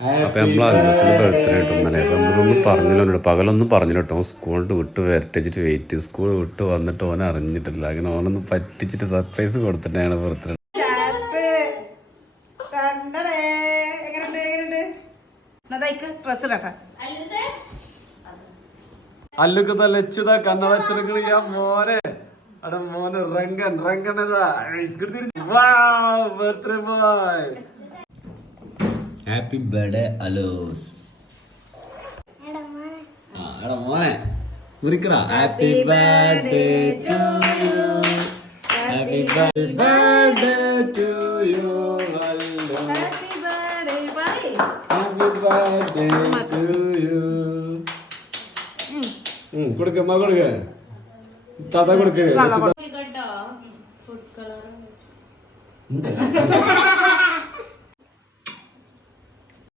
അപ്പൊ നമ്മളെ അൽബസിന്റെ ബർത്ത്ഡേ കിട്ടുന്നല്ലേ. അപ്പൊ നമ്മളൊന്നും പറഞ്ഞില്ല, പകലൊന്നും പറഞ്ഞില്ല കേട്ടോ. സ്കൂളിൽ വിട്ട് വരട്ടിച്ചിട്ട് വെയിറ്റ്, സ്കൂൾ വിട്ട് വന്നിട്ട് ഓനെ അറിഞ്ഞിട്ടില്ല. അങ്ങനെ ഓനൊന്നും പറ്റിച്ചിട്ട് സർപ്രൈസ് കൊടുത്തിട്ടാണ് ബർത്ത്ഡേ. അല്ലുക്ക് തലച്ചുതാ കണ്ണടച്ചിരിക്കണ മോനെ. അട മോനെ Rangan Rangan birthday boy. Happy birthday അലോസ്. എടാ മോനെ മുറിക്കടാ. Happy birthday to you, happy birthday to you അല്ലോ, ഹാപ്പി ബർത്ത്ഡേ ടു യു. കൊടുക്ക കൊടുക്ക താത്ത കൊടുക്ക.